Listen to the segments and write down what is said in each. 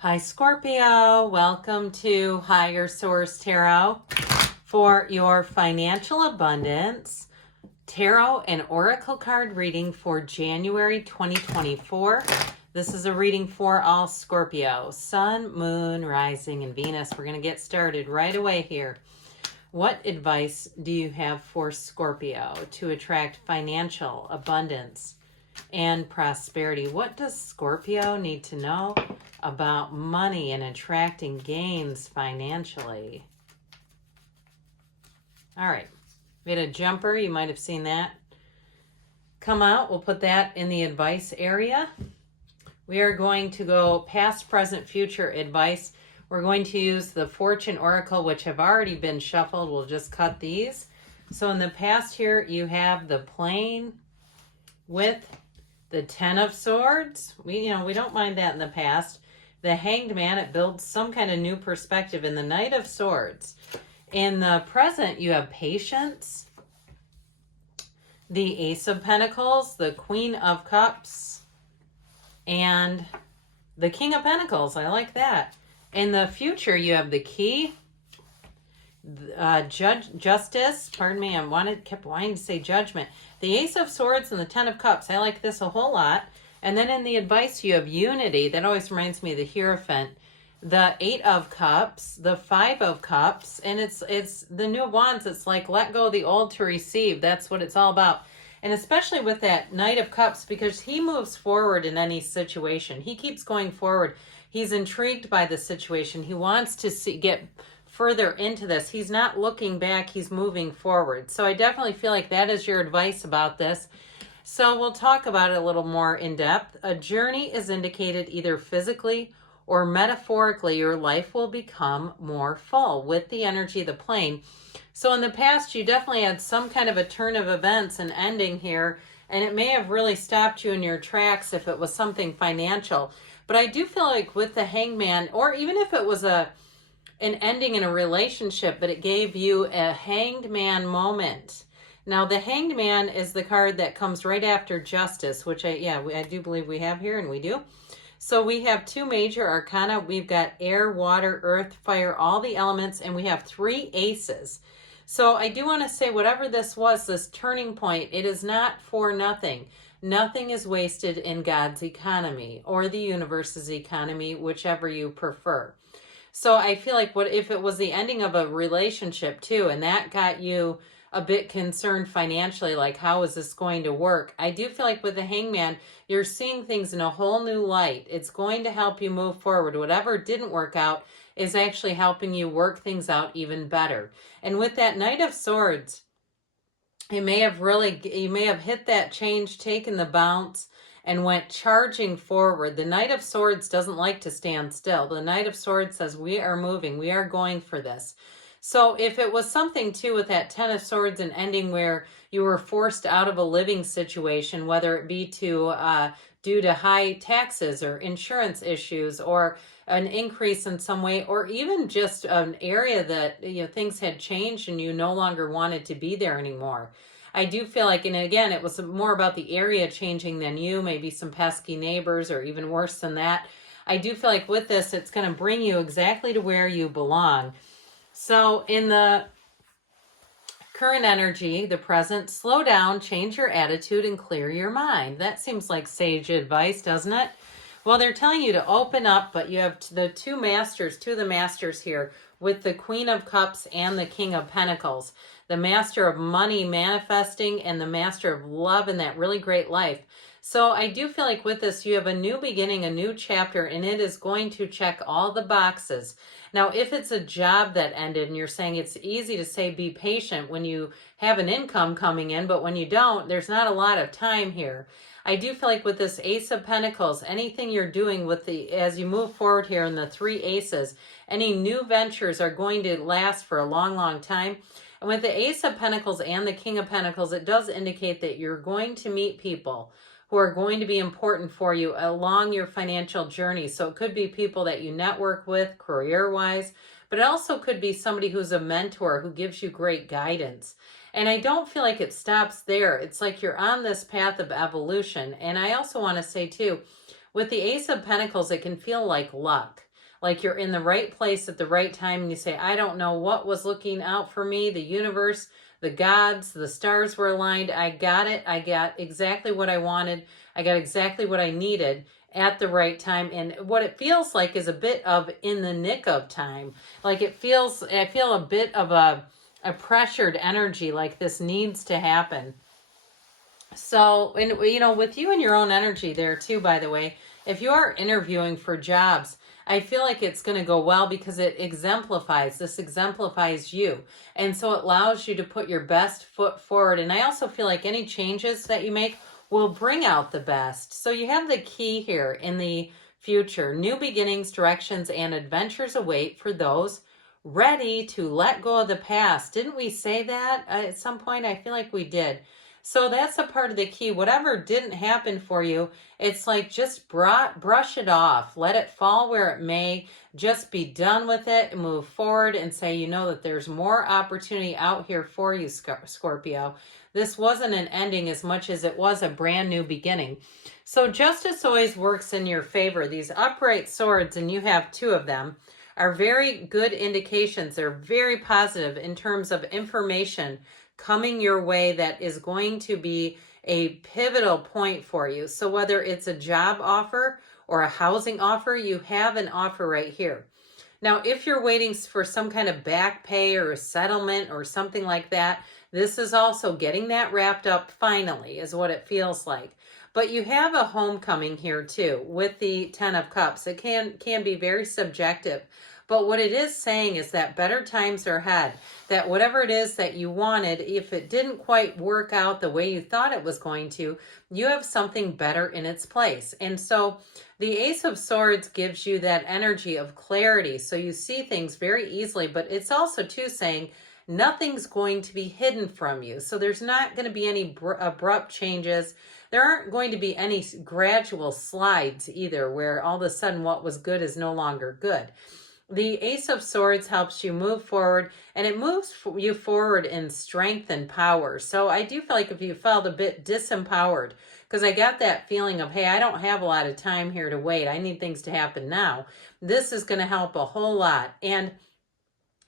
Hi, Scorpio. Welcome to Higher Source Tarot for your financial abundance tarot and oracle card reading for January 2024. This is a reading for all Scorpio, Sun, Moon, Rising, and Venus. We're going to get started right away here. What advice do you have for Scorpio to attract financial abundance and prosperity? What does Scorpio need to know about money and attracting gains financially? All right, we had a jumper. You might have seen that come out. We'll put that in the advice area. We are going to go past, present, future advice. We're going to use the Fortune Oracle, which have already been shuffled. We'll just cut these. So in the past here, you have the plane with the Ten of Swords. We don't mind that in the past. The Hanged Man, it builds some kind of new perspective. In the Knight of Swords. In the present, you have Patience, the Ace of Pentacles, the Queen of Cups, and the King of Pentacles. I like that. In the future, you have the Key, Justice. Pardon me, kept wanting to say Judgment. The Ace of Swords and the Ten of Cups. I like this a whole lot. And then in the advice, you have Unity. That always reminds me of the Hierophant. The Eight of Cups, the Five of Cups, and it's the New of Wands. It's like let go of the old to receive. That's what it's all about. And especially with that Knight of Cups, because he moves forward in any situation. He keeps going forward. He's intrigued by the situation. He wants to get further into this. He's not looking back. He's moving forward. So I definitely feel like that is your advice about this. So we'll talk about it a little more in depth. A journey is indicated either physically or metaphorically. Your life will become more full with the energy of the plane. So in the past, you definitely had some kind of a turn of events and ending here, and it may have really stopped you in your tracks if it was something financial. But I do feel like with the Hangman, or even if it was an ending in a relationship, but it gave you a Hanged Man moment. Now, the Hanged Man is the card that comes right after Justice, which I do believe we have here, and we do. So we have two major arcana. We've got air, water, earth, fire, all the elements, and we have three aces. So I do want to say whatever this was, this turning point, it is not for nothing. Nothing is wasted in God's economy or the universe's economy, whichever you prefer. So I feel like what if it was the ending of a relationship too, and that got you a bit concerned financially, like how is this going to work? I do feel like with the Hangman, you're seeing things in a whole new light. It's going to help you move forward. Whatever didn't work out is actually helping you work things out even better. And with that Knight of Swords, you may have hit that change, taken the bounce, and went charging forward. The Knight of Swords doesn't like to stand still. The Knight of Swords says, we are moving. We are going for this. So if it was something too with that Ten of Swords and ending where you were forced out of a living situation, whether it be due to high taxes or insurance issues or an increase in some way, or even just an area that things had changed and you no longer wanted to be there anymore. I do feel like, and again, it was more about the area changing than you, maybe some pesky neighbors or even worse than that. I do feel like with this, it's going to bring you exactly to where you belong. So in the current energy, the present, slow down, change your attitude, and clear your mind. That seems like sage advice, doesn't it? Well, they're telling you to open up, but you have two of the masters here with the Queen of Cups and the King of Pentacles. The Master of Money manifesting and the Master of Love in that really great life. So I do feel like with this, you have a new beginning, a new chapter, and it is going to check all the boxes. Now, if it's a job that ended and you're saying it's easy to say be patient when you have an income coming in, but when you don't, there's not a lot of time here. I do feel like with this Ace of Pentacles, anything you're doing as you move forward here in the three aces, any new ventures are going to last for a long, long time. And with the Ace of Pentacles and the King of Pentacles, it does indicate that you're going to meet people who are going to be important for you along your financial journey. So it could be people that you network with career-wise, but it also could be somebody who's a mentor who gives you great guidance. And I don't feel like it stops there. It's like you're on this path of evolution. And I also want to say too, with the Ace of Pentacles, it can feel like luck. like you're in the right place at the right time, and you say, I don't know what was looking out for me, the universe, the gods, the stars were aligned. I got it. I got exactly what I wanted. I got exactly what I needed at the right time. And what it feels like is a bit of in the nick of time. Like I feel a bit of a pressured energy, like this needs to happen. So, and you know, with you and your own energy there too, by the way, if you are interviewing for jobs, I feel like it's going to go well because this exemplifies you. And so it allows you to put your best foot forward. And I also feel like any changes that you make will bring out the best. So you have the key here in the future. New beginnings, directions, and adventures await for those ready to let go of the past. Didn't we say that at some point? I feel like we did. So that's a part of the key. Whatever didn't happen for you, it's like just brush it off. Let it fall where it may. Just be done with it and move forward and say, you know, that there's more opportunity out here for you, Scorpio. This wasn't an ending as much as it was a brand new beginning. So justice always works in your favor. These upright swords, and you have two of them, are very good indications. They're very positive in terms of information coming your way that is going to be a pivotal point for you. So whether it's a job offer or a housing offer, you have an offer right here. Now, if you're waiting for some kind of back pay or a settlement or something like that, this is also getting that wrapped up finally, is what it feels like. But you have a homecoming here too with the Ten of Cups. It can be very subjective. But what it is saying is that better times are ahead, that whatever it is that you wanted, if it didn't quite work out the way you thought it was going to, you have something better in its place. And so the Ace of Swords gives you that energy of clarity. So you see things very easily, but it's also too saying nothing's going to be hidden from you. So there's not going to be any abrupt changes. There aren't going to be any gradual slides either, where all of a sudden what was good is no longer good. The Ace of Swords helps you move forward, and it moves you forward in strength and power. So I do feel like if you felt a bit disempowered, because I got that feeling of, hey, I don't have a lot of time here to wait. I need things to happen now. This is going to help a whole lot. And,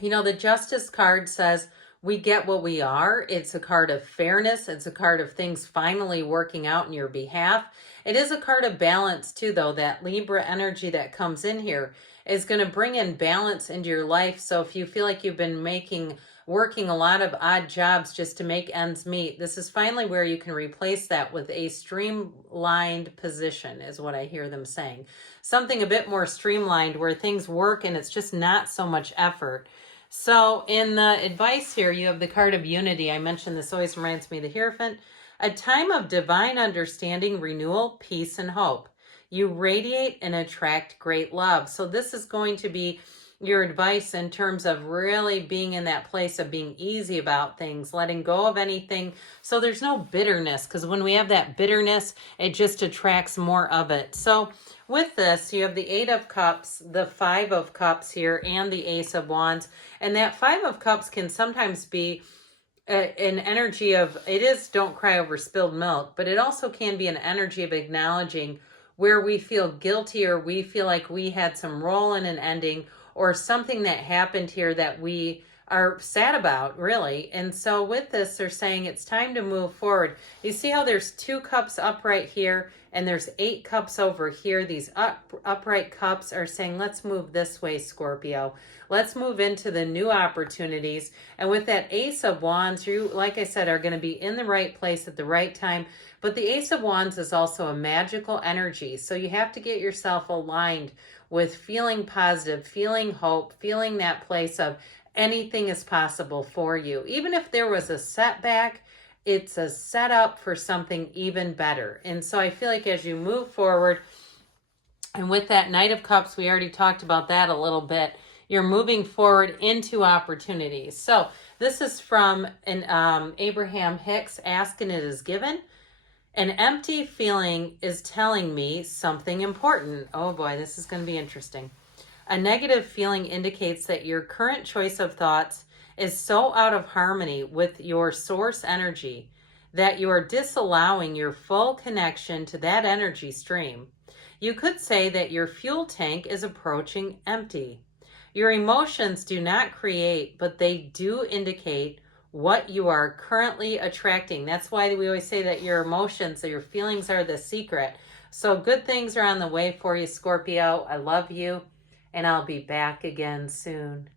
you know, the Justice card says, we get what we are. It's a card of fairness. It's a card of things finally working out in your behalf. It is a card of balance too, though. That Libra energy that comes in here is going to bring in balance into your life. So if you feel like you've been working a lot of odd jobs just to make ends meet, this is finally where you can replace that with a streamlined position, is what I hear them saying. Something a bit more streamlined where things work and it's just not so much effort. So in the advice here, you have the card of unity. I mentioned this always reminds me of the Hierophant. A time of divine understanding, renewal, peace, and hope. You radiate and attract great love. So this is going to be your advice in terms of really being in that place of being easy about things, letting go of anything. So there's no bitterness, because when we have that bitterness, it just attracts more of it. So with this, you have the Eight of Cups, the Five of Cups here, and the Ace of Wands. And that Five of Cups can sometimes be an energy of, it is don't cry over spilled milk, but it also can be an energy of acknowledging where we feel guilty or we feel like we had some role in an ending or something that happened here that we are sad about, really. And so with this, they're saying it's time to move forward. You see how there's 2 cups upright here and there's 8 cups over here. These upright cups are saying, let's move this way, Scorpio. Let's move into the new opportunities. And with that Ace of Wands, you, like I said, are going to be in the right place at the right time. But the Ace of Wands is also a magical energy. So you have to get yourself aligned with feeling positive, feeling hope, feeling that place of anything is possible for you. Even if there was a setback, it's a setup for something even better. And so I feel like as you move forward, and with that Knight of Cups, we already talked about that a little bit, you're moving forward into opportunities. So this is from an Abraham Hicks, Ask and It Is Given. An empty feeling is telling me something important. Oh boy, this is going to be interesting. A negative feeling indicates that your current choice of thoughts is so out of harmony with your source energy that you are disallowing your full connection to that energy stream. You could say that your fuel tank is approaching empty. Your emotions do not create, but they do indicate what you are currently attracting. That's why we always say that your emotions or your feelings are the secret. So good things are on the way for you, Scorpio. I love you, and I'll be back again soon.